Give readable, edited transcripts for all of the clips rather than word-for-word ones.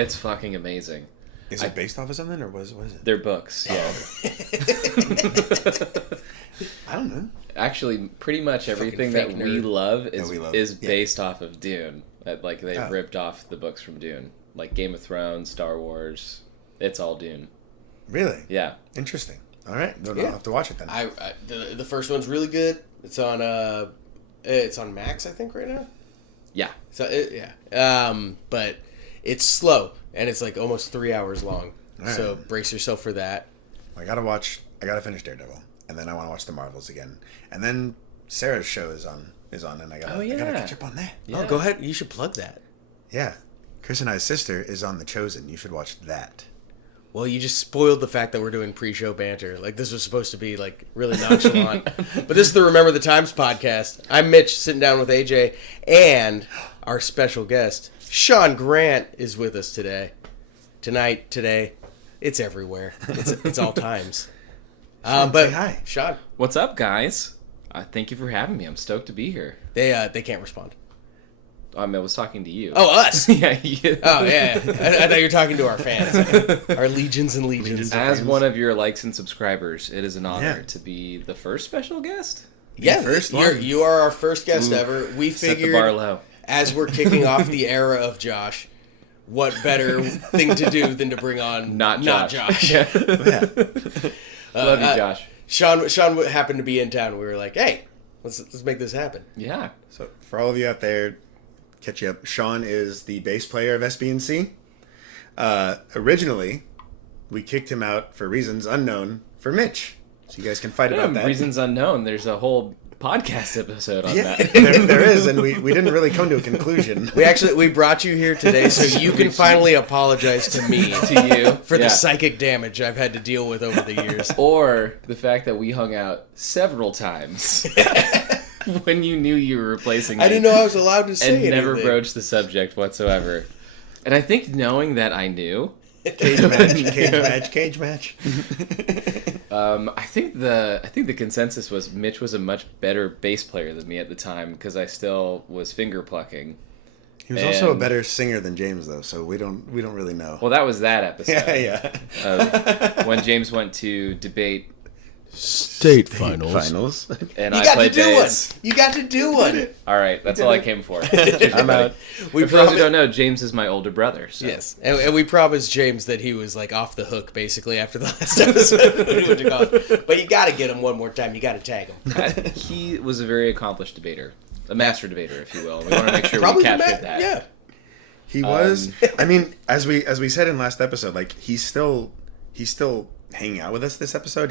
It's fucking amazing. Is it based off of something, or what is it? They're books, yeah. I don't know. Actually, pretty much everything that we love is based off of Dune. Like, they ripped off the books from Dune. Like Game of Thrones, Star Wars. It's all Dune. Really? Yeah. Interesting. All right. I'll have to watch it then. The first one's really good. It's on Max, I think, right now. Yeah. So but it's slow and it's like almost 3 hours long. Right. So brace yourself for that. I gotta finish Daredevil, and then I want to watch the Marvels again, and then Sarah's show is on, and I gotta catch up on that. Yeah. Oh, go ahead. You should plug that. Yeah, Chris and I's sister is on The Chosen. You should watch that. Well, you just spoiled the fact that we're doing pre-show banter. Like, this was supposed to be, like, really nonchalant. But this is the Remember the Times podcast. I'm Mitch, sitting down with AJ, and our special guest, Sean Grant, is with us today. Today. It's everywhere. It's all times. But say hi. Sean. What's up, guys? Thank you for having me. I'm stoked to be here. They can't respond. I was talking to you. Oh, us? Yeah. Oh, yeah. I thought you were talking to our fans. Our legions and legions. As one of your likes and subscribers, it is an honor to be the first special guest. Yeah, you are our first guest ever. We figured, set the bar low. As we're kicking off the era of Josh, what better thing to do than to bring on not Josh. Yeah. Love you, Josh. Sean happened to be in town. We were like, hey, let's make this happen. Yeah. So for all of you out there, catch you up. Sean is the bass player of S.B.N.C. Originally, we kicked him out for reasons unknown for Mitch. So you guys can fight about that. Reasons unknown. There's a whole podcast episode on that. there is, and we didn't really come to a conclusion. We brought you here today so you can finally apologize to me, to you, for the psychic damage I've had to deal with over the years. Or the fact that we hung out several times. When you knew you were replacing me. I didn't know I was allowed to say anything. And never broached the subject whatsoever. And I think knowing that I knew... Cage match. I think the consensus was Mitch was a much better bass player than me at the time because I still was finger plucking. He was also a better singer than James, though, so we don't really know. Well, that was that episode. Yeah. When James went to debate State finals. And I played bass. You got to do one. All right, that's all I came for. I'm out. For those who don't know, James is my older brother. So. Yes, and we promised James that he was like off the hook basically after the last episode. But you got to get him one more time. You got to tag him. He was a very accomplished debater, a master debater, if you will. We want to make sure we captured that. Yeah, he was. I mean, as we said in last episode, like he's still hanging out with us this episode.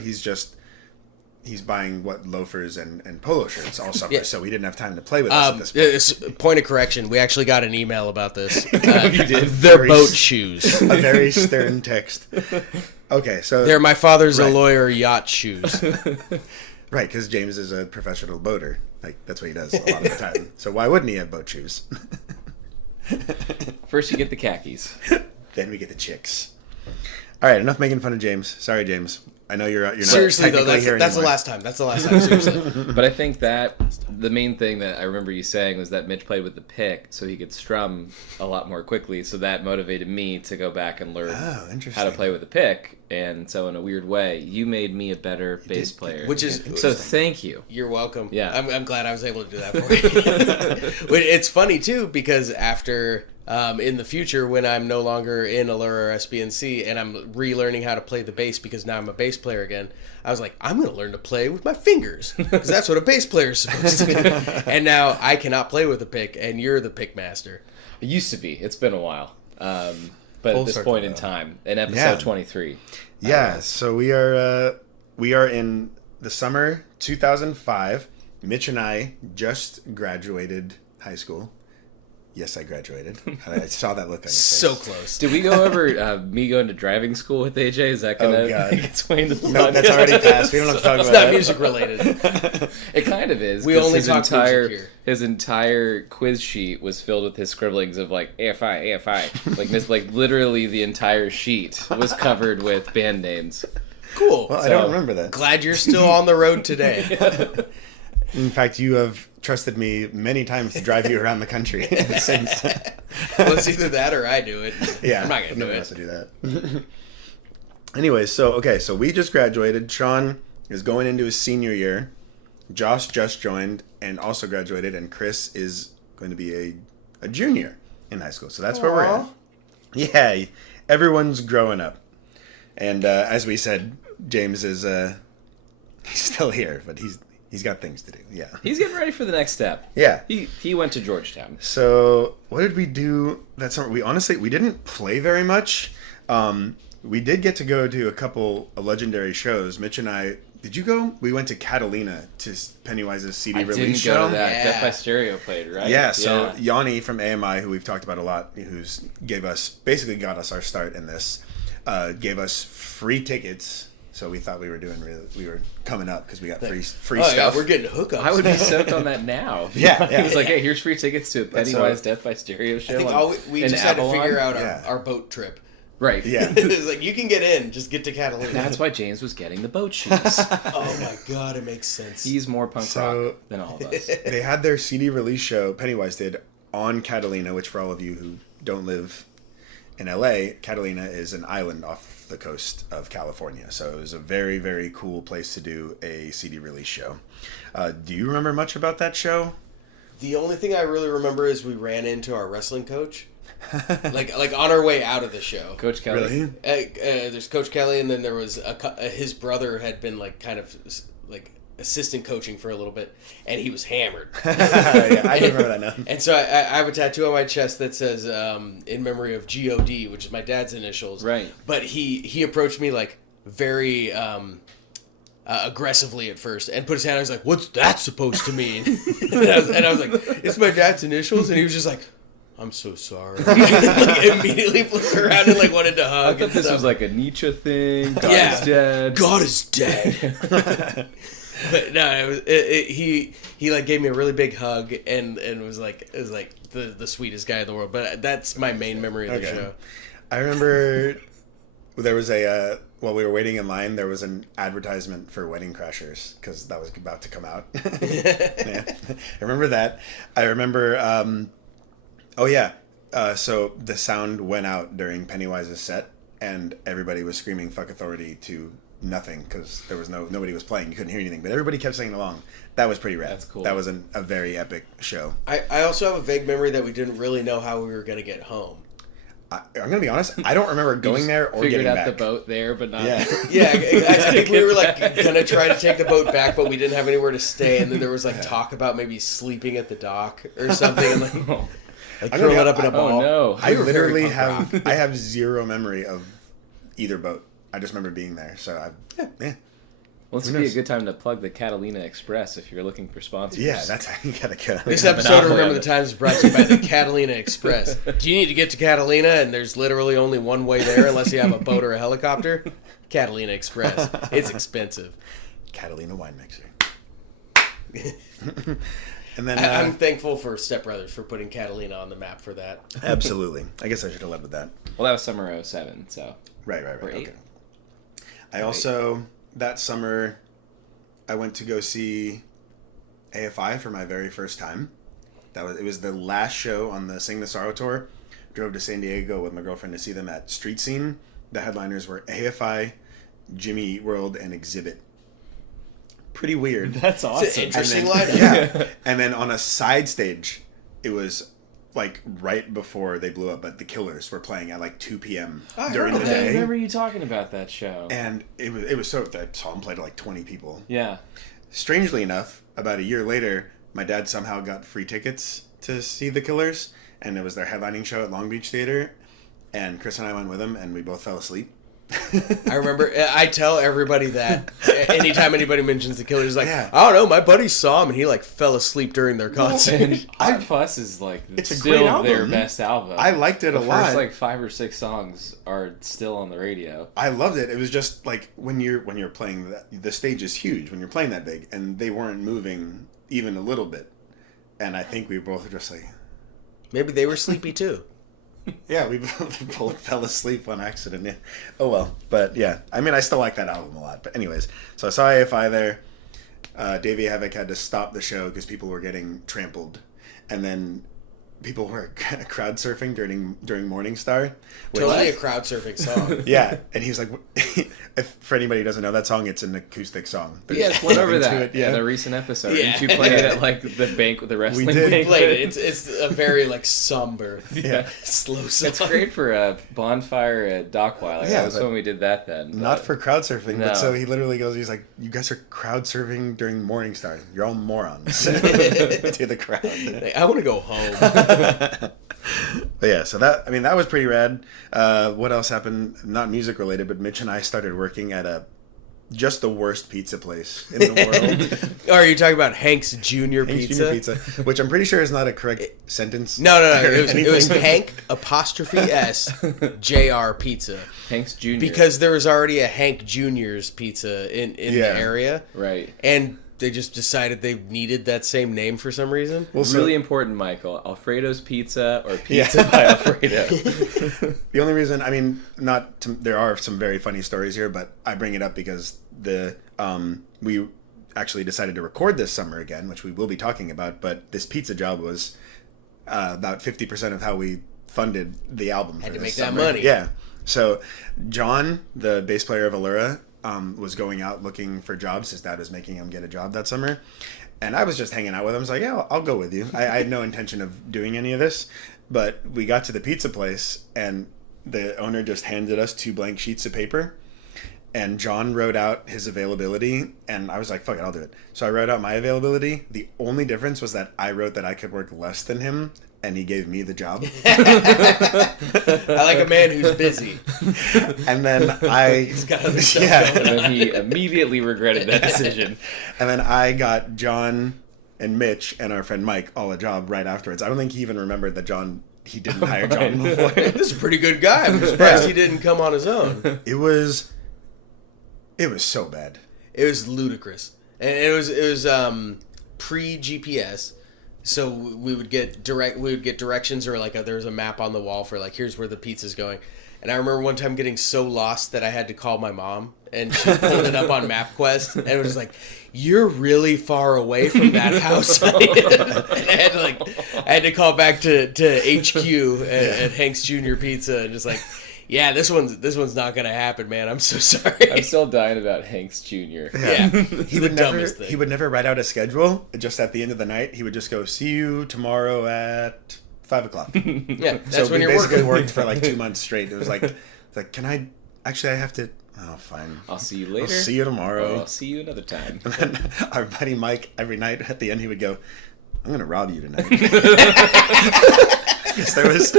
He's buying loafers and polo shirts all summer, so we didn't have time to play with us at this point. Point of correction: we actually got an email about this. You did. They're boat shoes. A very stern text. Okay, so they're my father's a lawyer yacht shoes. Right, because James is a professional boater. Like that's what he does a lot of the time. So why wouldn't he have boat shoes? First, you get the khakis. Then we get the chicks. All right, enough making fun of James. Sorry, James. I know you're not seriously though. That's the last time. Seriously. But I think that the main thing that I remember you saying was that Mitch played with the pick so he could strum a lot more quickly. So that motivated me to go back and learn how to play with the pick. And so in a weird way, you made me a better bass player. So thank you. You're welcome. Yeah, I'm glad I was able to do that for you. It's funny too because after. In the future, when I'm no longer in Allura or S.B.N.C. and I'm relearning how to play the bass because now I'm a bass player again, I was like, I'm going to learn to play with my fingers because that's what a bass player is supposed to do. And now I cannot play with a pick, and you're the pick master. It used to be. It's been a while. But at this point in time, in episode 23. Yeah, so we are in the summer 2005. Mitch and I just graduated high school. Yes, I graduated. I saw that look on your face. So close. Did we go over me going to driving school with AJ? Is that going to explain the podcast? No, that's already passed. We don't have to talk about that. It's not music related. It kind of is. We only talk music here. His entire quiz sheet was filled with his scribblings of like AFI. Like literally the entire sheet was covered with band names. Cool. Well, I don't remember that. Glad you're still on the road today. In fact, you have trusted me many times to drive you around the country since. Well, it's either that or I do it. Yeah, I'm not gonna do nobody it. has to do that. Anyway, so we just graduated. Sean is going into his senior year. Josh just joined and also graduated, and Chris is going to be a junior in high school. So that's where we're at. Yeah, everyone's growing up. And as we said, James is he's still here, but he's got things to do. Yeah, he's getting ready for the next step. Yeah, he went to Georgetown. So what did we do that summer? We didn't play very much. We did get to go to a couple of legendary shows. Mitch and I. Did you go? We went to Catalina to Pennywise's CD release show. I didn't go to that. Yeah. Death by Stereo played, right? Yeah, so Yanni from AMI, who we've talked about a lot, who's basically got us our start in this, gave us free tickets. So we thought we were coming up because we got free stuff. Yeah, we're getting hookups. I would be stoked on that now. Yeah. He was like, hey, here's free tickets to a Pennywise Death by Stereo show. I think we just had to figure out our boat trip. Right. Yeah. It's like, you can get in, just get to Catalina. That's why James was getting the boat shoes. Oh my god, it makes sense. He's more punk rock than all of us. They had their CD release show, Pennywise did, on Catalina, which for all of you who don't live in LA, Catalina is an island off the coast of California. So it was a very, very cool place to do a CD release show. Do you remember much about that show? The only thing I really remember is we ran into our wrestling coach. like on our way out of the show. Coach Kelly. Really? There's Coach Kelly, and then there was his brother had been like kind of like assistant coaching for a little bit, and he was hammered. Yeah, I remember that now. And so I have a tattoo on my chest that says in memory of God, which is my dad's initials. Right. But he approached me like very aggressively at first and put his hand out. He was like, "What's that supposed to mean?" and I was like, "It's my dad's initials," and he was just like, "I'm so sorry." Like, immediately flipped around and like wanted to hug. I thought this was like a Nietzsche thing. God is dead. God is dead. But no, he like gave me a really big hug and was like the sweetest guy in the world. But that's my main memory of the show. I remember there was while we were waiting in line, there was an advertisement for Wedding Crashers because that was about to come out. Yeah. I remember that. I remember. So the sound went out during Pennywise's set, and everybody was screaming "fuck authority" to nothing because there was nobody was playing. You couldn't hear anything, but everybody kept singing along. That was pretty rad. That's cool. That was a very epic show. I also have a vague memory that we didn't really know how we were going to get home. I'm gonna be honest. I don't remember going there or getting back. Figured out the boat there, but not. Yeah, I think we were like gonna try to take the boat back, but we didn't have anywhere to stay. And then there was like talk about maybe sleeping at the dock or something. And like curl it up in a ball. Oh no! I literally have zero memory of either boat. I just remember being there. So yeah. Well, this would be a good time to plug the Catalina Express if you're looking for sponsors. Yeah, that's how you gotta go. This episode of Remember the Times is brought to you by the Catalina Express. Do you need to get to Catalina and there's literally only one way there unless you have a boat or a helicopter? Catalina Express. It's expensive. Catalina wine mixer. And then I'm thankful for Step Brothers for putting Catalina on the map for that. Absolutely. I guess I should have led with that. Well, that was summer of 07, so. Right. Or 8. Okay. I also, that summer, I went to go see AFI for my very first time. It was the last show on the Sing the Sorrow tour. Drove to San Diego with my girlfriend to see them at Street Scene. The headliners were AFI, Jimmy Eat World, and Exhibit. Pretty weird. That's awesome. It's an interesting lineup. Yeah. And then on a side stage, it was like right before they blew up, but the Killers were playing at like 2 p.m. during the day. I remember you talking about that show. And it was so, I saw them play to like 20 people. Yeah. Strangely enough, about a year later, my dad somehow got free tickets to see the Killers, and it was their headlining show at Long Beach Theater, and Chris and I went with him, and we both fell asleep. I remember, I tell everybody that anytime anybody mentions the Killers, like, Yeah. I don't know, my buddy saw them and he like fell asleep during their concert. And Hot Fuss is like It's a still great album. their best album. I liked it a lot. The first like 5 or 6 songs are still on the radio. I loved it. It was just like when you're playing the stage is huge when you're playing that big, and they weren't moving even a little bit, and I think we both were just like, Maybe they were sleepy too. yeah, we both fell asleep on accident. Yeah. Oh well, but yeah, I mean, I still like that album a lot. But anyways, so I saw AFI there. Davey Havoc had to stop the show because people were getting trampled, and then people were crowd surfing during Morningstar. Totally a crowd surfing song. Yeah, and he's like, if for anybody who doesn't know that song, it's an acoustic song. Yes, went over that in a recent episode. Yeah. Didn't you play it at like the bank with the wrestling? We did. We played it. It's a very like somber, slow song. It's great for a bonfire at Dockweiler. Yeah, That was when we did that then. Not for crowd surfing, No. but so he literally goes, he's like, you guys are crowd surfing during Morningstar. You're all morons. To the crowd. I want to go home. But yeah, so that was pretty rad. What else happened? Not music related, but Mitch and I started working at just the worst pizza place in the world. Oh, are you talking about Hank's Jr. Hank's Pizza? Jr. Pizza, which I'm pretty sure is not a correct sentence. No. or It was anything. Hank 'S Jr. Pizza. Hank's Jr. Because there was already a Hank Jr.'s Pizza in the area. Right. And they just decided they needed that same name for some reason. Well, so- Really important, Michael. Alfredo's Pizza or Pizza by Alfredo. The only reason, there are some very funny stories here, but I bring it up because we actually decided to record this summer again, which we will be talking about, but this pizza job was about 50% of how we funded the album. Had for to this make that summer. money. Yeah. So John, the bass player of Allura, was going out looking for jobs. His dad was making him get a job that summer. And I was just hanging out with him. I was like, yeah, I'll go with you. I had no intention of doing any of this. But we got to the pizza place, and the owner just handed us 2 blank sheets of paper. And John wrote out his availability, and I was like, fuck it, I'll do it. So I wrote out my availability. The only difference was that I wrote that I could work less than him, and he gave me the job. I like a man who's busy. And then He's got other stuff going And then he immediately regretted that decision. And then I got John and Mitch and our friend Mike all a job right afterwards. I don't think he even remembered that he didn't hire John before. This is a pretty good guy. I'm surprised he didn't come on his own. It was so bad. It was ludicrous. And it was pre-GPS. So we would get directions, or like there was a map on the wall for like, here's where the pizza's going. And I remember one time getting so lost that I had to call my mom, and she pulled it up on MapQuest, and it was like, you're really far away from that house. And I had to call back to HQ at Hank's Jr. Pizza, and just like, yeah, this one's not gonna happen, man. I'm so sorry. I'm still dying about Hank's Jr. Yeah. He would never write out a schedule. Just at the end of the night, he would just go, see you tomorrow at 5:00. Yeah, that's So when we you're basically working. worked for like 2 months straight. It was like, I have to. Oh, fine. I'll see you later. I'll see you tomorrow. Oh, I'll see you another time. And then our buddy Mike, every night at the end, he would go, I'm going to rob you tonight. Because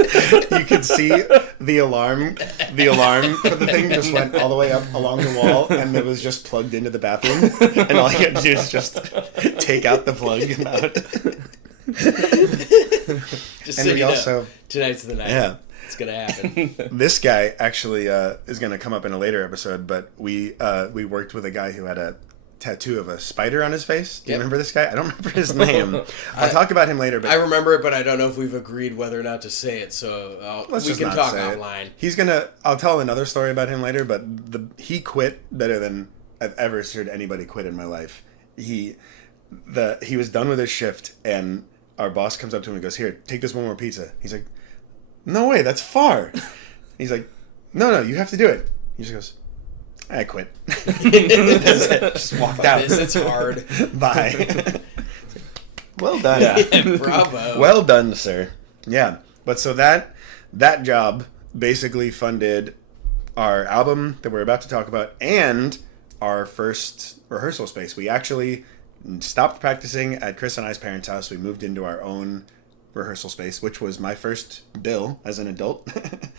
you could see the alarm for the thing just went all the way up along the wall, and it was just plugged into the bathroom. And all you had to do is just take out the plug and out. Just And so we you know, also, tonight's the night. yeah. It's gonna happen. This guy actually is going to come up in a later episode, but we worked with a guy who had a tattoo of a spider on his face. Do you remember this guy? I don't remember his name. I'll talk about him later. But I remember it, but I don't know if we've agreed whether or not to say it. So let's we just can not talk say it. offline. I'll tell another story about him later, but he quit better than I've ever heard anybody quit in my life. He was done with his shift, and our boss comes up to him and goes, "Here, take this one more pizza." He's like, "No way, that's far." He's like, "No, you have to do it." He just goes, "I quit." That's it. Just walked out. It's hard. Bye. Well done. Yeah. Bravo. Well done, sir. Yeah. But so that job basically funded our album that we're about to talk about and our first rehearsal space. We actually stopped practicing at Chris and I's parents' house. We moved into our own rehearsal space, which was my first bill as an adult.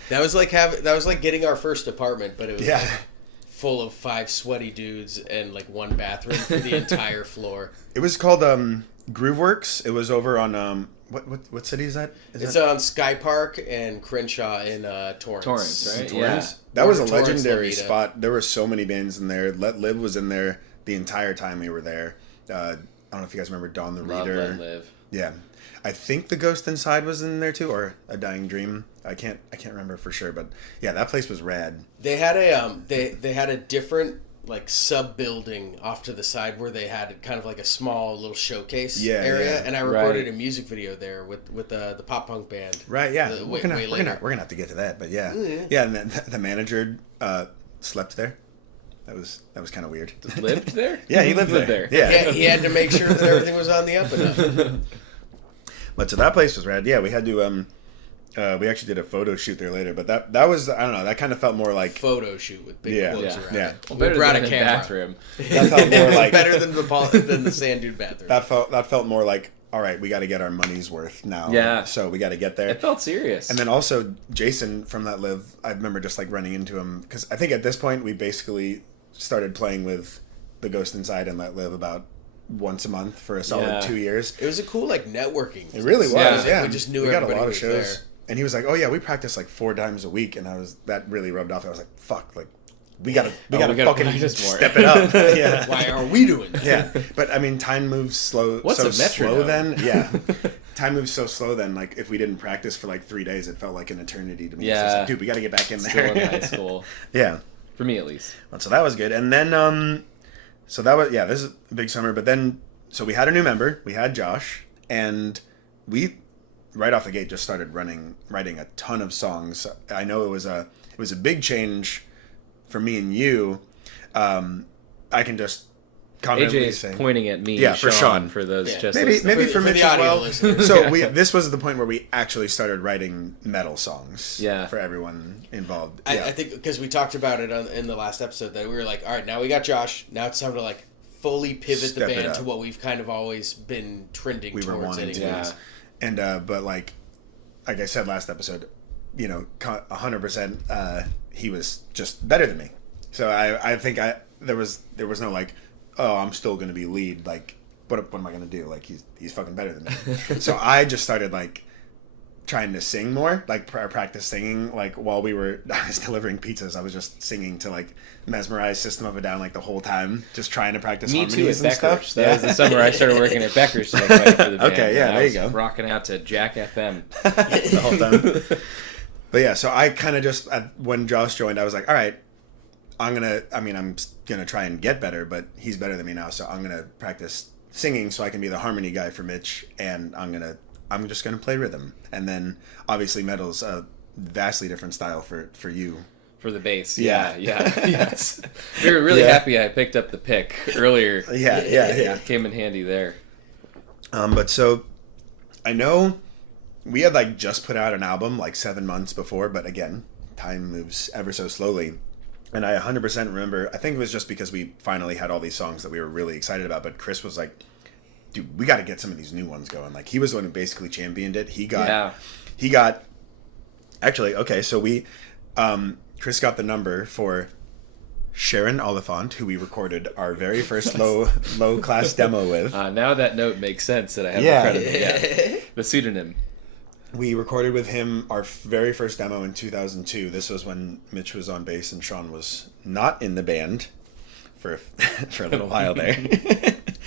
That was like getting our first apartment, but it was like full of 5 sweaty dudes and like one bathroom for the entire floor. It was called Grooveworks. It was over on what city is that? It's on Sky Park and Crenshaw in Torrance. Torrance, right? Torrance? Yeah. That was a Torrance, legendary Levita. spot. There were so many bands in there. Let Live was in there the entire time we were there. I don't know if you guys remember Dawn the Love, Reader. Let Live. Yeah. I think The Ghost Inside was in there too, or A Dying Dream. I can't remember for sure, but yeah, that place was rad. They had a they had a different like sub building off to the side where they had kind of like a small little showcase Yeah, area, yeah. and I recorded a music video there with the pop punk band. Right, yeah. We're gonna have to get to that, but yeah. Yeah, and the manager slept there. That was kind of weird. Lived there? Yeah, he lived there. Yeah. He had to make sure that everything was on the up and up. But so that place was rad. Yeah, we had to we actually did a photo shoot there later, but that was, I don't know, that kind of felt more like photo shoot with big quotes around it. Well, better brought than a the camera. bathroom. That felt more like better than the sand dune bathroom. That felt more like, all right, we got to get our money's worth now. Yeah. So we got to get there. It felt serious. And then also Jason from that live, I remember just like running into him because I think at this point we basically started playing with the Ghost Inside and Let Live about once a month for a solid 2 years. It was a cool like networking. It really was. Yeah. We just knew we got a lot of was shows. there. And he was like, "Oh yeah, we practice like 4 times a week," and that really rubbed off. I was like, "Fuck, like we gotta fucking practice more. step it up." Yeah. Why are we doing that? Yeah, but I mean, time moves slow. What's so a metronome? slow then? Yeah, time moves so slow then. Like if we didn't practice for like 3 days, it felt like an eternity to me. Yeah. So it's like, dude, we got to get back in there. Still in high school. Yeah, For me, at least. well, so that was good. And then, so that was this is a big summer. But then, so we had a new member. We had Josh, and we right off the gate just started writing a ton of songs. I know it was a big change for me and you. I can just confidently AJ say is pointing at me. Yeah, for Sean. For those just maybe listening. for Mitch the as audio well. listeners. So this was the point where we actually started writing metal songs. Yeah. For everyone involved. I think because we talked about it in the last episode that we were like, all right, now we got Josh. Now it's time to like fully pivot Step the it band up. to what we've kind of always been trending we were towards. wanting to. anyways. And but like I said last episode, 100%, he was just better than me. So I think there was no like, oh, I'm still gonna be lead. Like, what am I gonna do? Like he's fucking better than me. So I just started like trying to sing more, like practice singing. Like while I was delivering pizzas, I was just singing to like Mesmerize, System of a Down, like the whole time, just trying to practice Me harmonies too at and stuff. Becker's. That was the summer I started working at Becker's to make money for the band. Okay, yeah, and there I you was go. Rocking out to Jack FM. The whole time. But yeah, so I kind of just when Josh joined, I was like, all right, I'm gonna try and get better, but he's better than me now, so I'm gonna practice singing so I can be the harmony guy for Mitch, and I'm just gonna play rhythm. And then obviously metal's a vastly different style for you. For the bass. Yeah. Yes. We were really happy I picked up the pick earlier. Yeah. It came in handy there. But so I know we had like just put out an album like 7 months before, but again, time moves ever so slowly. And I 100% remember, I think it was just because we finally had all these songs that we were really excited about, but Chris was like, dude, we got to get some of these new ones going. Like, he was the one who basically championed it. He got, actually, okay, so Chris got the number for Sharon Oliphant, who we recorded our very first low class demo with. Now that note makes sense that I have the credit. Yeah. The pseudonym. We recorded with him our very first demo in 2002. This was when Mitch was on bass and Sean was not in the band for a little while there.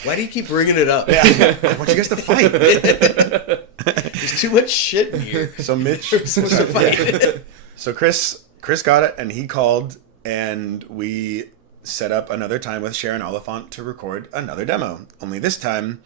Why do you keep bringing it up? Yeah, I want you guys to fight. There's too much shit in here. So Mitch, We're supposed to fight. So Chris got it, and he called, and we set up another time with Sharon Oliphant to record another demo. Only this time,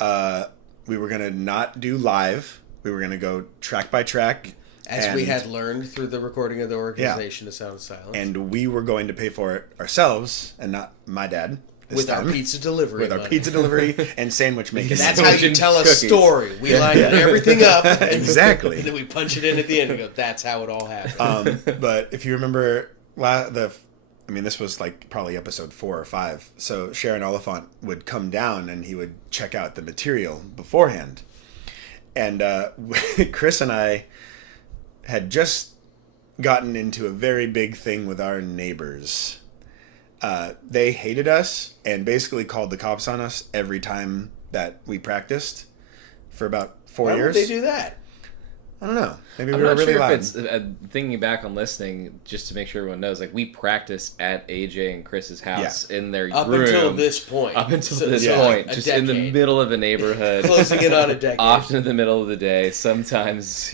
we were gonna not do live. We were gonna go track by track, As we had learned through the recording of the Organization of Sound and Silence. and we were going to pay for it ourselves, and not my dad. With our pizza delivery With our pizza delivery and sandwich making. That's how you tell a Cookies. story. We line everything up. Exactly. And then we punch it in at the end and go, that's how it all happened. But if you remember, this was like probably episode 4 or 5. So Sharon Oliphant would come down and he would check out the material beforehand. And Chris and I had just gotten into a very big thing with our neighbors. They hated us and basically called the cops on us every time that we practiced for about 4 years. Why would they do that? I don't know. Maybe I'm we were not really sure loud. if it's thinking back on listening, just to make sure everyone knows. Like, we practiced at AJ and Chris's house in their Up room until this point. Up until So this it's point, like a just in the decade. middle of a neighborhood, Closing in on a decade. often in the middle of the day. Sometimes,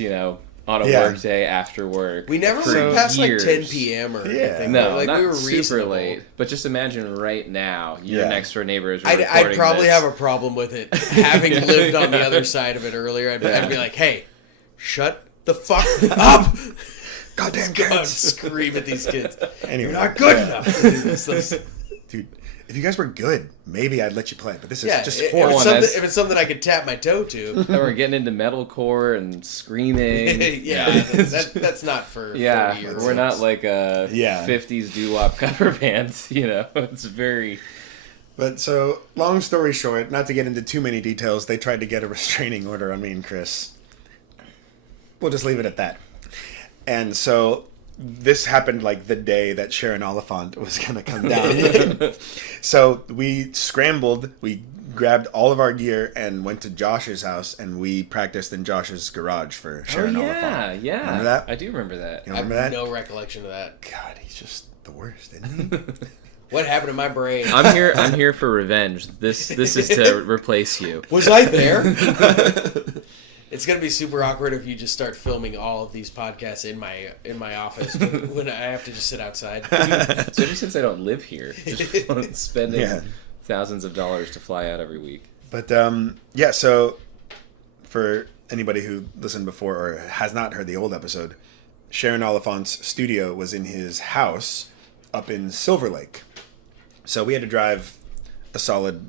on a work day after work. We never went past years. Like 10 p.m. or anything. No, like not we were super reasonable. late. But just imagine right now, your next door neighbors. I'd probably have a problem with it. Having lived on the other side of it earlier, I'd be like, "Hey, shut the fuck up!" Goddamn kids! Scream at these kids. Anyway, you're not good enough to do this. Dude, if you guys were good, maybe I'd let you play. But this is just horrible. If it's something I could tap my toe to. Then we're getting into metalcore and screaming. That's not for 40-year-olds. We're not like a 50s doo-wop cover band. You know, it's very... But so, long story short, not to get into too many details, they tried to get a restraining order on me and Chris. We'll just leave it at that. And so this happened like the day that Sharon Oliphant was going to come down. So we scrambled, we grabbed all of our gear and went to Josh's house, and we practiced in Josh's garage for Sharon Oliphant. Yeah. Remember that? I do remember that. You remember I have that? no recollection of that. God, he's just the worst, isn't he? What happened to my brain? I'm here for revenge. This is to replace you. Was I there? It's gonna be super awkward if you just start filming all of these podcasts in my office when I have to just sit outside. Especially since I don't live here, just spending thousands of dollars to fly out every week. But so for anybody who listened before or has not heard the old episode, Sharon Oliphant's studio was in his house up in Silver Lake. So we had to drive a solid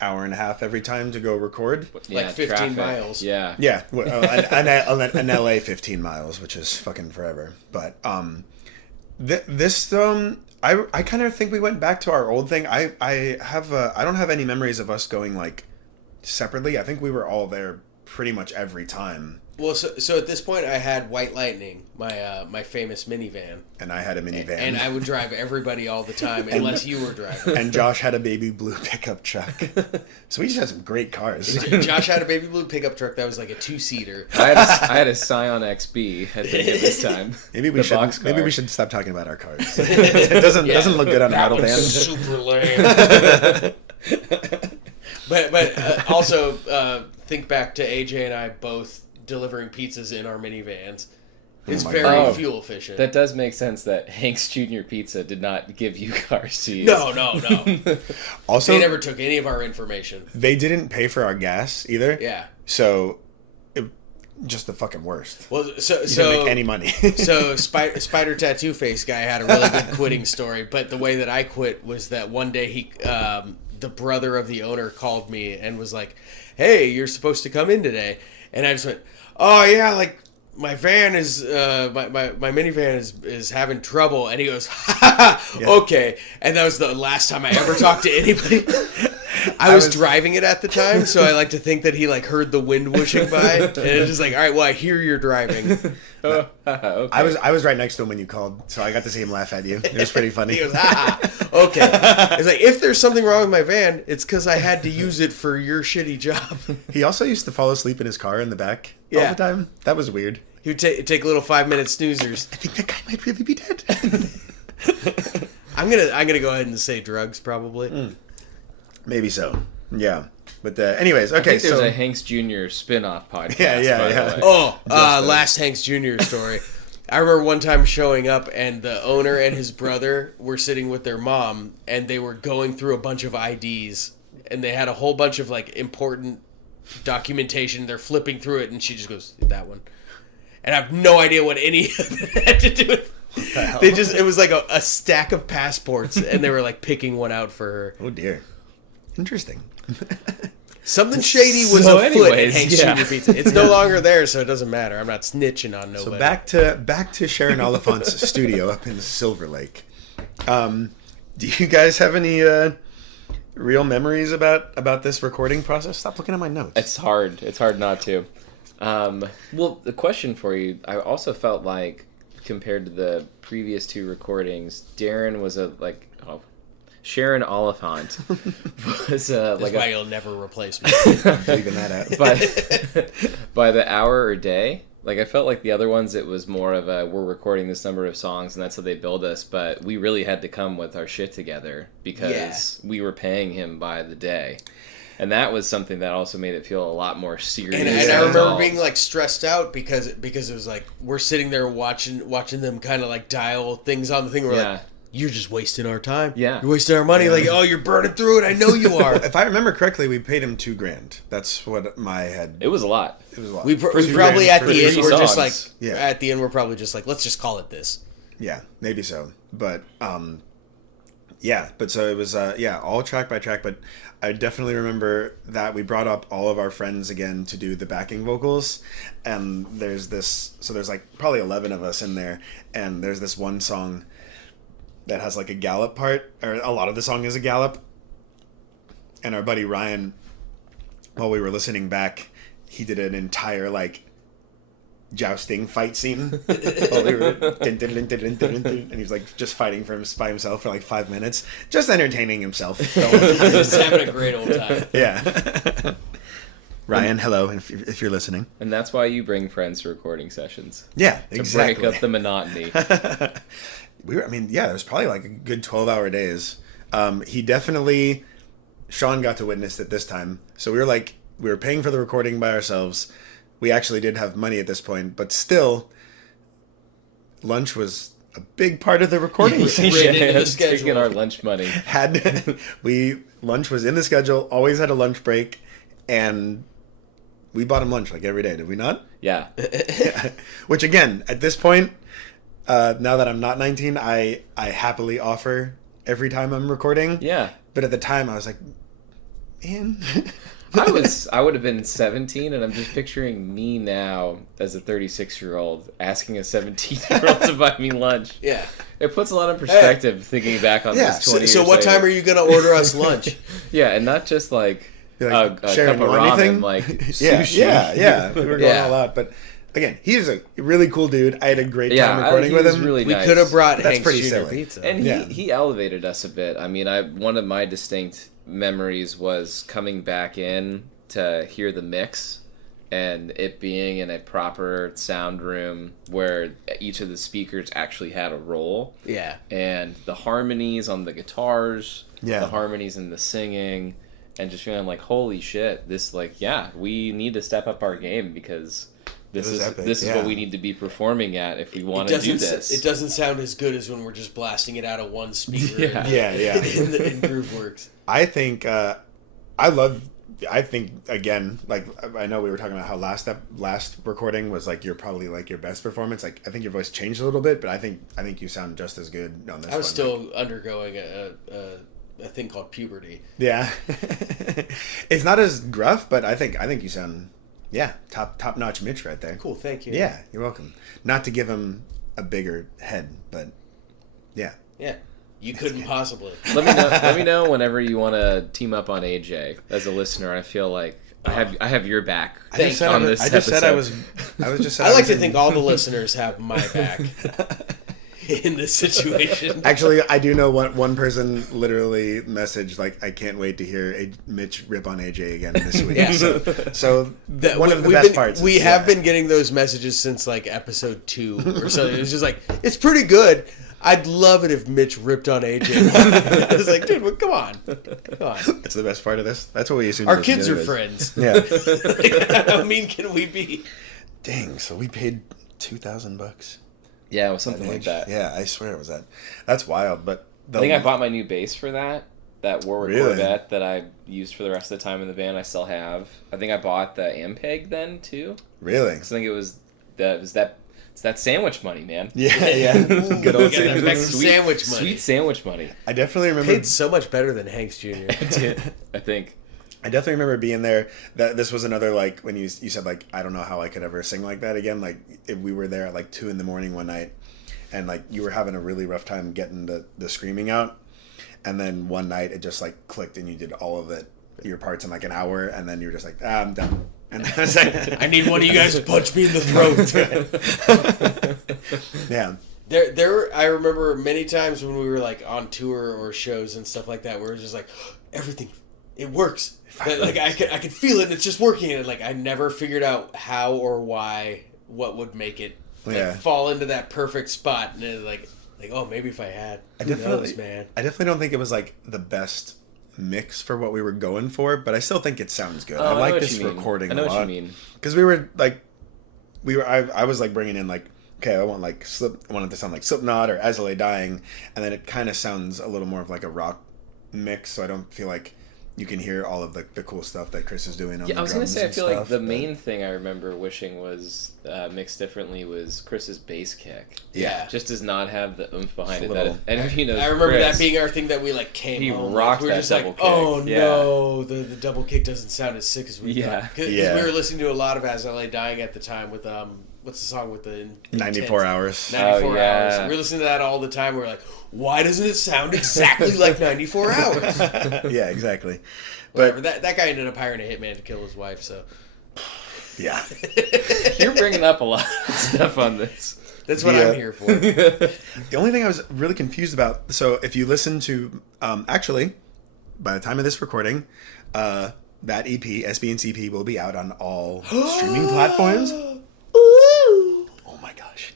hour and a half every time to go record. Like 15 miles. Yeah. Yeah. An LA 15 miles, which is fucking forever. But I kind of think we went back to our old thing. I don't have any memories of us going like separately. I think we were all there pretty much every time. Well, so at this point, I had White Lightning, my famous minivan, and I had a minivan, and I would drive everybody all the time, unless you were driving. And Josh had a baby blue pickup truck. So we just had some great cars. Josh had a baby blue pickup truck that was like a 2-seater. I had a Scion XB. I think at this time. Maybe we should stop talking about our cars. It doesn't look good on a metal band. Super lame. But also think back to AJ and I both delivering pizzas in our minivans. It's very fuel efficient. That does make sense that Hank's Jr. Pizza did not give you cars to use. No. Also, they never took any of our information. They didn't pay for our gas either. Yeah. So, just the fucking worst. Well, you didn't make any money. So Spider Tattoo Face guy had a really good quitting story, but the way that I quit was that one day he, the brother of the owner, called me and was like, "Hey, you're supposed to come in today," and I just went, "Oh yeah, like my van is my minivan is having trouble," and he goes, "Ha ha, okay," and that was the last time I ever talked to anybody. I was driving it at the time, so I like to think that he like heard the wind whooshing by, and it's just like, all right, well, I hear you're driving. Okay. I was right next to him when you called, so I got to see him laugh at you. It was pretty funny. He goes, okay. It's like, if there's something wrong with my van, it's because I had to use it for your shitty job. He also used to fall asleep in his car in the back all the time. That was weird. He would take little 5-minute snoozers. I think that guy might really be dead. I'm gonna go ahead and say drugs, probably. Maybe so. Yeah. But anyways, okay. I think there's a Hank's Jr. spin-off podcast. Yeah. Oh, last Hank's Jr. story. I remember one time showing up, and the owner and his brother were sitting with their mom, and they were going through a bunch of IDs, and they had a whole bunch of like important documentation. They're flipping through it, and she just goes, "That one," and I have no idea what any of it had to do with. It was like a stack of passports, and they were like picking one out for her. Oh dear. Interesting. Something shady was afoot at Hank's Jr. Pizza. It's no longer there, so it doesn't matter. I'm not snitching on nobody. So back to Sharon Oliphant's studio up in Silver Lake. Do you guys have any real memories about this recording process? Stop looking at my notes. It's hard. It's hard not to. Well, the question for you, I also felt like compared to the previous two recordings, Darren was Sharon Oliphant was That's why you'll never replace me. Leaving that out. But by the hour or day, like I felt like the other ones, it was more of a we're recording this number of songs and that's how they build us. But we really had to come with our shit together because we were paying him by the day. And that was something that also made it feel a lot more serious. And I remember being like stressed out because it was like we're sitting there watching them kind of like dial things on the thing. We're like, you're just wasting our time. Yeah, you're wasting our money. Like, oh, you're burning through it. I know you are. If I remember correctly, we paid him $2,000. That's what my head. It was a lot. It was a lot. We probably at the end we're songs. just like at the end we're probably just like let's just call it this. Yeah, maybe so. But yeah. But so it was all track by track. But I definitely remember that we brought up all of our friends again to do the backing vocals, and there's like probably 11 of us in there, and there's this one song that has like a gallop part, or a lot of the song is a gallop. And our buddy Ryan, while we were listening back, he did an entire like jousting fight scene. While we were, and he was like just fighting by himself for like 5 minutes, just entertaining himself. Just having a great old time. Yeah. Ryan, hello, if you're listening. And that's why you bring friends to recording sessions. Yeah, exactly. To break up the monotony. There was probably like a good 12-hour days. Sean got to witness it this time. So we were paying for the recording by ourselves. We actually did have money at this point, but still, lunch was a big part of the recording schedule. Taking our lunch money. Lunch was in the schedule, always had a lunch break, and we bought him lunch like every day, did we not? Yeah. Which again, at this point, now that I'm not 19, I happily offer every time I'm recording. Yeah. But at the time, I was like, man. I would have been 17, and I'm just picturing me now as a 36-year-old asking a 17-year-old to buy me lunch. Yeah. It puts a lot of perspective thinking back on this 20 years So what later. time are you going to order us lunch? Yeah, and not just like a cup of anything? ramen, like sushi. Yeah. We were going all out, but again, he's a really cool dude. I had a great time recording with him. Really we nice. could have brought That's Hank's pretty Jr. silly. pizza. And he elevated us a bit. I mean, one of my distinct memories was coming back in to hear the mix and it being in a proper sound room where each of the speakers actually had a role. Yeah. And the harmonies on the guitars, the harmonies in the singing, and just feeling like, holy shit, we need to step up our game because this is what we need to be performing at if we want to do this. It doesn't sound as good as when we're just blasting it out of one speaker. In Grooveworks. I think again, like I know we were talking about how last recording was like probably like your best performance. Like I think your voice changed a little bit, but I think you sound just as good on this one. I was still undergoing a thing called puberty. Yeah. It's not as gruff, but I think you sound top notch Mitch right there. Cool, thank you. Yeah, you're welcome. Not to give him a bigger head, but yeah. Yeah. You couldn't possibly. Let me know whenever you want to team up on AJ. As a listener, I feel like I have your back. I like to think all the listeners have my back in this situation. Actually, I do know one person literally messaged like, I can't wait to hear Mitch rip on AJ again this week. Yeah. So one of the best parts. We have been getting those messages since like episode 2 or something. It's just like, it's pretty good. I'd love it if Mitch ripped on AJ. I was like, dude, come on. That's the best part of this. That's what we assume. Our kids are friends. Yeah. How mean can we be? Dang, so we paid $2,000. Yeah, it was something like that. Yeah, I swear it was that. That's wild, but... I think I bought my new bass for that Warwick Corvette that I used for the rest of the time in the band. I still have. I think I bought the Ampeg then, too. Really? Because I think it's that sandwich money, man. Yeah. Good old sandwich money. Sweet sandwich money. I definitely remember... Paid so much better than Hank's Jr. I think. I definitely remember being there. That this was another, like, when you said, like, I don't know how I could ever sing like that again. Like, if we were there at, like, 2 a.m. one night, and, like, you were having a really rough time getting the screaming out. And then one night, it just, like, clicked, and you did all of your parts in, like, an hour, and then you were just like, I'm done. And I was like, I need one of you guys to punch me in the throat. Yeah. I remember many times when we were like on tour or shows and stuff like that, where it was just like, everything, it works. Like I could feel it, and it's just working. And like I never figured out how or why, what would make it fall into that perfect spot. And it like oh, maybe if I had, who knows, man. I definitely don't think it was like the best mix for what we were going for, but I still think it sounds good. Oh, I I know like what this you mean. recording I know a lot. what you mean. Because I was like bringing in like, okay, I wanted it to sound like Slipknot or As I Lay Dying, and then it kind of sounds a little more of like a rock mix, so I don't feel like you can hear all of the cool stuff that Chris is doing on the drums. I was gonna say, I feel like the but main thing I remember wishing was mixed differently was Chris's bass kick. Yeah. Just does not have the oomph behind It's it. a little- That and if you know, I remember Chris, that being our thing that we like came he home rocked with. We were that just double like, kick. oh Yeah. no, the double kick doesn't sound as sick as we thought. Because Yeah. we were listening to a lot of As I Lay Dying at the time with what's the song with the 94 hours. 94 Oh, yeah. hours. We were listening to that all the time. We were like, why doesn't it sound exactly like 94 hours? Yeah, exactly. Whatever. That guy ended up hiring a hitman to kill his wife. So Yeah. You're bringing up a lot of stuff on this. that's what I'm here for. The only thing I was really confused about, so if you listen to, actually, by the time of this recording, that EP, S.B.N.C EP, will be out on all streaming platforms. Oh my gosh.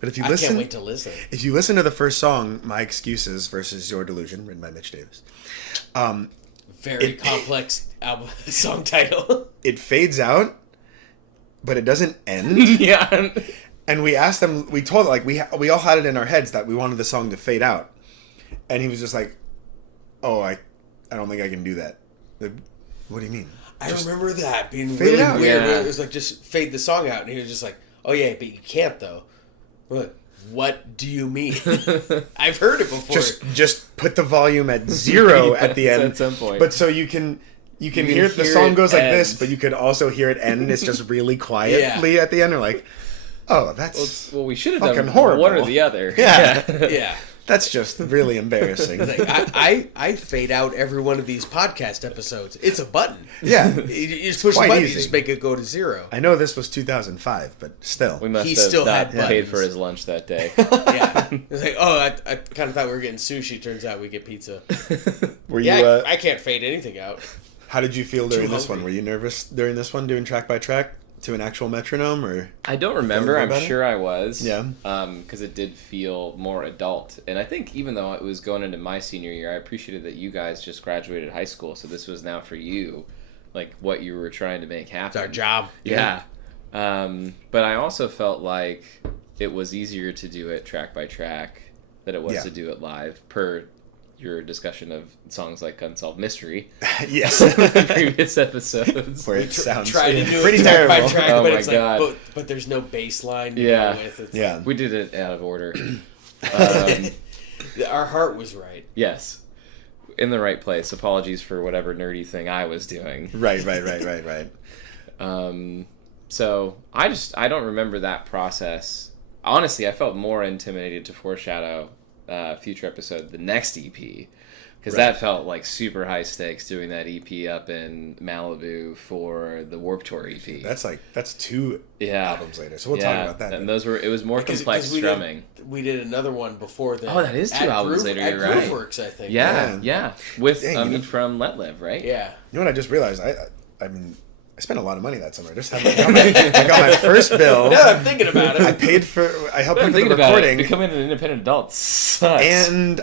But if you I listen, can't wait to listen. if you listen to the first song, My Excuses versus Your Delusion, written by Mitch Davis, Very complex song title. it fades out, but it doesn't end. Yeah. And we asked them, we told, like, we all had it in our heads that we wanted the song to fade out. And he was just like, oh, I don't think I can do that. Like, what do you mean? I remember that being fade it really out. weird. Yeah. It was like, just fade the song out. And he was just like, oh yeah, but you can't though. We're like, what do you mean? I've heard it before. Just put the volume at 0 at the end. At some point. But so you can hear the hear song it goes like end. this, but you could also hear it end. It's just really quietly at the end. Or like, oh, that's Well, we should have fucking done horrible. one or the other. Yeah. yeah. That's just really embarrassing. Like, I fade out every one of these podcast episodes. It's a button. Yeah. You just push the quite button, easy. you just make it go to 0. I know this was 2005, but still. We must He have still not had paid buttons. for his lunch that day. Yeah. It's like, oh, I kind of thought we were getting sushi. Turns out we get pizza. Were Yeah, you? I can't fade anything out. How did you feel during this hungry. one? Were you nervous during this one, doing track by track to an actual metronome, or? I don't remember. Feeling I'm better? sure I was. Yeah. Because it did feel more adult, and I think even though it was going into my senior year, I appreciated that you guys just graduated high school, so this was now for you, like what you were trying to make happen. It's our job. Yeah. But I also felt like it was easier to do it track by track than it was to do it live, per your discussion of songs like Unsolved Mystery Yes. in previous episodes. Where it sounds Tried to do pretty it track by terrible. track, Oh but my it's God. like, but there's no bass line to Yeah. go with. It's Yeah. We did it out of order. our heart was right. Yes. In the right place. Apologies for whatever nerdy thing I was doing. Right. So I don't remember that process. Honestly, I felt more intimidated to foreshadow future episode, the next EP, because that felt like super high stakes doing that EP up in Malibu for the Warped Tour EP. That's 2 albums later, so we'll talk about that. And it was more complex strumming. We did another one before that. Oh, that is 2 albums later. You're right. Grooveworks, I think. Yeah. With Dang, from Let Live, right? Yeah. You know what I just realized? I mean, I spent a lot of money that summer. I got my first bill. Now that I'm thinking about it. I helped pay for the Thinking about it, recording, becoming an independent adult sucks. and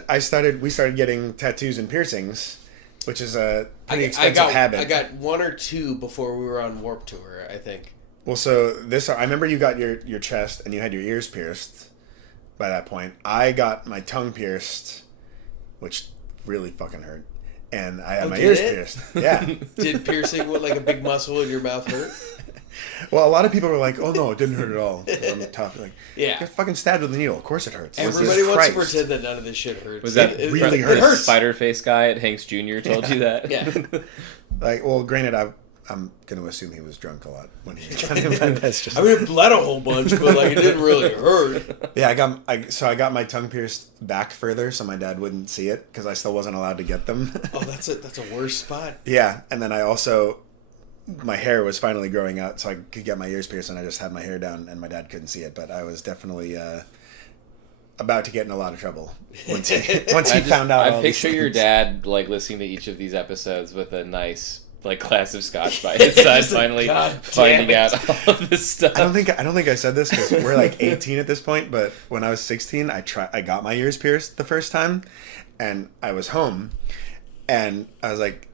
we started getting tattoos and piercings, which is a pretty expensive habit. I got 1 or 2 before we were on Warped Tour, I think. Well, so I remember you got your chest and you had your ears pierced by that point. I got my tongue pierced, which really fucking hurt. And I had my ears pierced. Yeah. Did piercing with like a big muscle in your mouth hurt? Well, a lot of people were like, "Oh no, it didn't hurt at all." I'm tough. Like, Yeah. you're fucking stabbed with a needle. Of course it hurts. Everybody Jesus wants to Christ. pretend that none of this shit hurts. Was that It really hurts. It hurts. Spider Face guy at Hanks Jr. told you that? Yeah. Like, well, granted, I'm going to assume he was drunk a lot when he got him. That's just. I mean, it bled a whole bunch, but like it didn't really hurt. Yeah, I got my tongue pierced back further, so my dad wouldn't see it because I still wasn't allowed to get them. Oh, that's a worse spot. Yeah, and then I also, my hair was finally growing out, so I could get my ears pierced, and I just had my hair down, and my dad couldn't see it. But I was definitely about to get in a lot of trouble once he found out. I picture your dad like listening to each of these episodes with a nice like glass of scotch by his side, finally finding out all of this stuff. I don't think I said this because we're like 18 at this point. But when I was 16, I got my ears pierced the first time, and I was home, And I was like,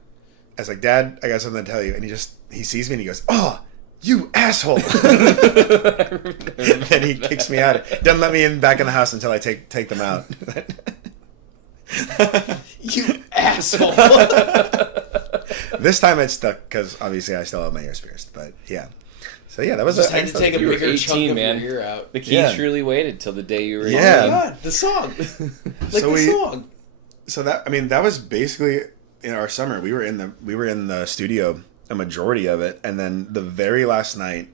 Dad, I got something to tell you. And he sees me and he goes, "Oh, you asshole!" And he kicks me out. Doesn't let me back in the house until I take them out. You asshole! This time it stuck because obviously I still have my ears pierced. But yeah, so yeah, that was. Just had to take a bigger 18, chunk of man. your ear out. The keys truly waited till the day you were 18. Yeah. Oh my God, the song, song. So that was basically in our summer. We were in the studio a majority of it, and then the very last night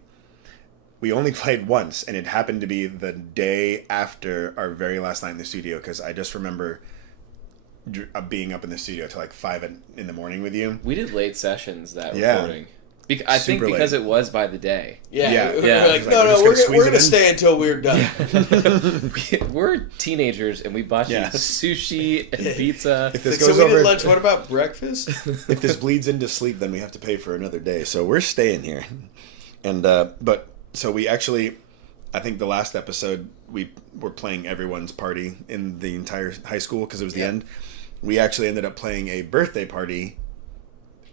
we only played once, and it happened to be the day after our very last night in the studio because I just remember being up in the studio till like 5 in the morning with you. We did late sessions that Yeah. recording. I think because it was by the day. Yeah. Yeah. We're like, no, we're gonna stay until we're done. We're teenagers and we bought you sushi and pizza. If this So goes we over, did lunch. What about breakfast? if this bleeds into sleep, then we have to pay for another day. So we're staying here. And but so we actually, I think the last episode we were playing everyone's party in the entire high school because it was the end. We actually ended up playing a birthday party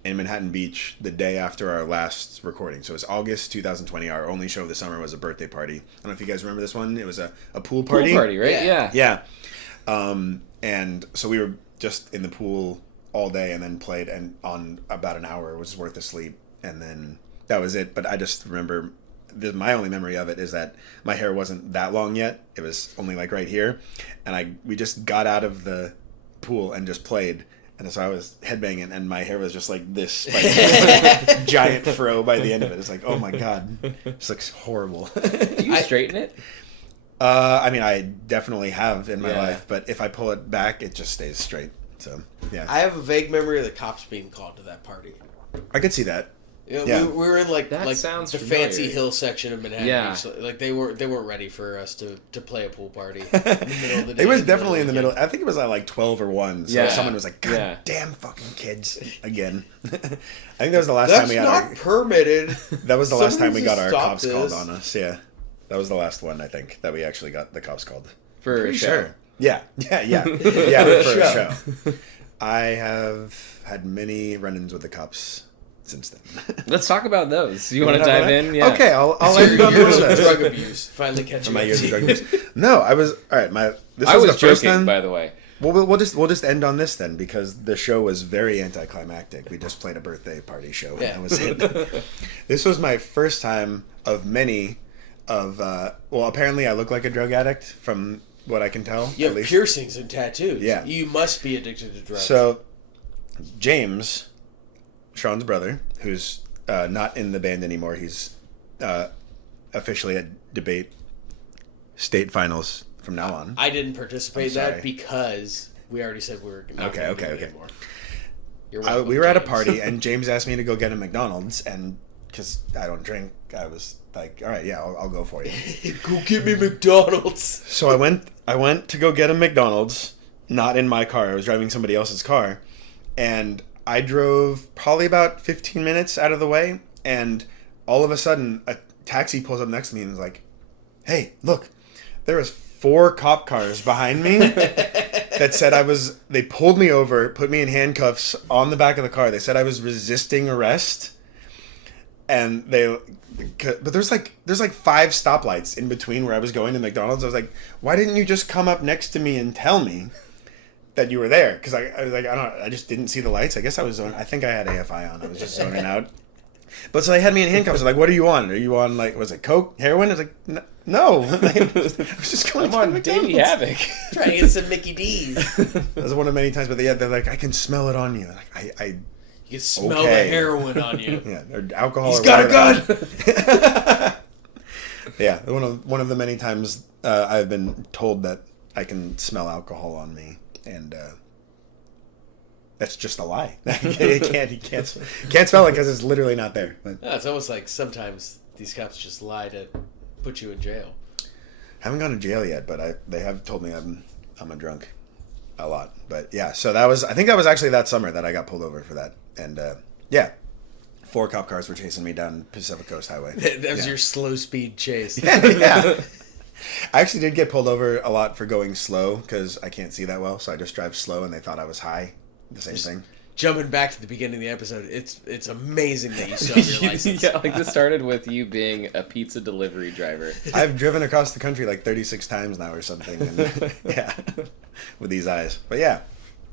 in Manhattan Beach the day after our last recording. So it was August 2020. Our only show of the summer was a birthday party. I don't know if you guys remember this one. It was a pool party. Pool party, right? Yeah. And so we were just in the pool all day and then played and on about an hour was worth of sleep. And then that was it. But I just remember my only memory of it is that my hair wasn't that long yet. It was only like right here. And we just got out of the pool and just played. And so I was headbanging, and my hair was just like this, like giant fro by the end of it. It's like, oh my God, this looks horrible. Do you straighten it? I mean, I definitely have in my life, but if I pull it back, it just stays straight. So, yeah. I have a vague memory of the cops being called to that party. I could see that. Yeah, we were in like sounds the familiar. Fancy Hill section of Manhattan. Yeah. Beach. Like they weren't ready for us to play a pool party in the middle of the day. It was definitely in the middle. I think it was at like 12 or 1. So someone was like, "God damn fucking kids again." I think that was the last time we got That's not permitted. That was the last time we got our cops called on us. Yeah. That was the last one, I think, that we actually got the cops called. For a show. Sure. Yeah, for a show. I have had many run-ins with the cops since then. Let's talk about those. You want to dive in? Yeah. Okay, I'll let you go on those. Drug abuse. Finally catching My up. years of drug abuse. No, I was all right. This I was the first joking, time. by the way. Well, we'll just end on this then because the show was very anticlimactic. We just played a birthday party show, and that was it. This was my first time of many of. Well, apparently I look like a drug addict from what I can tell. You have piercings and tattoos. Yeah. You must be addicted to drugs. So, James, Sean's brother, who's not in the band anymore, he's officially at debate state finals from now on. I didn't participate in that because we already said we were not going to do it anymore. You're welcome, we were at a James. party, and James asked me to go get a McDonald's, and because I don't drink, I was like, all right, yeah, I'll go for you. Go get me McDonald's. So I went to go get a McDonald's, not in my car. I was driving somebody else's car, and I drove probably about 15 minutes out of the way, and all of a sudden, a taxi pulls up next to me and is like, "Hey, look, there was 4 cop cars behind me that said they pulled me over, put me in handcuffs on the back of the car. They said I was resisting arrest, and but there's like 5 stoplights in between where I was going to McDonald's. I was like, why didn't you just come up next to me and tell me that you were there? Because I was like, I just didn't see the lights. I guess I was I think I had AFI on. I was just zoning out. But so they had me in handcuffs. Like, what are you on? Are you on was it coke, heroin? I was like, no. I was just going. I'm on Davey Havoc. Trying to get some Mickey D's. That was one of many times. But they're like, I can smell it on you. Like You can smell the heroin on you. Yeah, or alcohol. He's got a gun. Yeah, one of the many times I've been told that I can smell alcohol on me, and that's just a lie. He can't smell it because it's literally not there. But No, it's almost like sometimes these cops just lie to put you in jail. haven't gone to jail yet, but they have told me I'm a drunk a lot. But yeah, so I think that was actually that summer that I got pulled over for that, and yeah. 4 cop cars were chasing me down Pacific Coast Highway. That was your slow speed chase. Yeah. I actually did get pulled over a lot for going slow because I can't see that well, so I just drive slow, and they thought I was high. The same thing. jumping back to the beginning of the episode, it's amazing that you still have your license. Yeah, like this started with you being a pizza delivery driver. I've driven across the country like 36 times now or something. And, yeah, with these eyes. But yeah,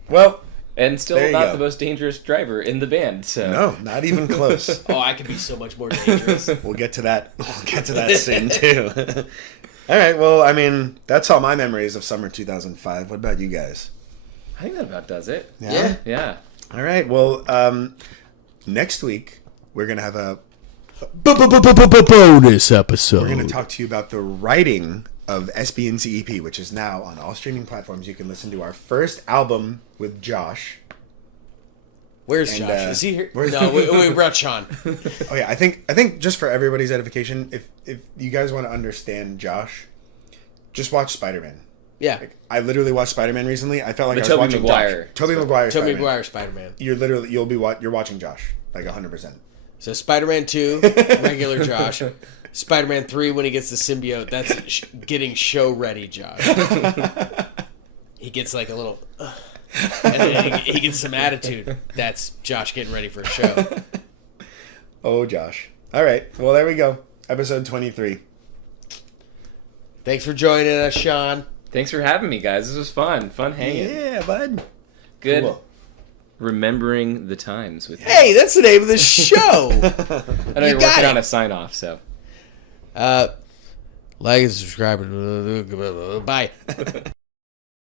well. And still not the most dangerous driver in the band. So no, not even close. Oh, I could be so much more dangerous. We'll get to that. We'll get to that soon too. All right. Well, I mean, that's all my memories of summer 2005. What about you guys? I think that about does it. Yeah. All right. Well, next week we're gonna have a bonus episode. We're gonna talk to you about the writing of S.B.N.C EP, which is now on all streaming platforms. You can listen to our first album with Josh. Where's Josh? Is he here? No, we brought Sean. Oh yeah, I think just for everybody's edification, if you guys want to understand Josh, just watch Spider-Man. Yeah, I literally watched Spider-Man recently. I felt like I was watching Maguire. Josh. Tobey Maguire. Tobey Maguire Spider-Man. You're watching Josh like 100%. So Spider-Man 2, regular Josh. Spider-Man 3, when he gets the symbiote, that's getting show ready, Josh. He gets like a little, and then he gets some attitude. That's Josh getting ready for a show. Oh, Josh. All right. Well, there we go. Episode 23. Thanks for joining us, Sean. Thanks for having me, guys. This was fun. Fun hanging. Yeah, bud. Good. Cool. Remembering the times with you. Hey, that's the name of the show. I know you're working on a sign-off, so. Like and subscribe. Bye.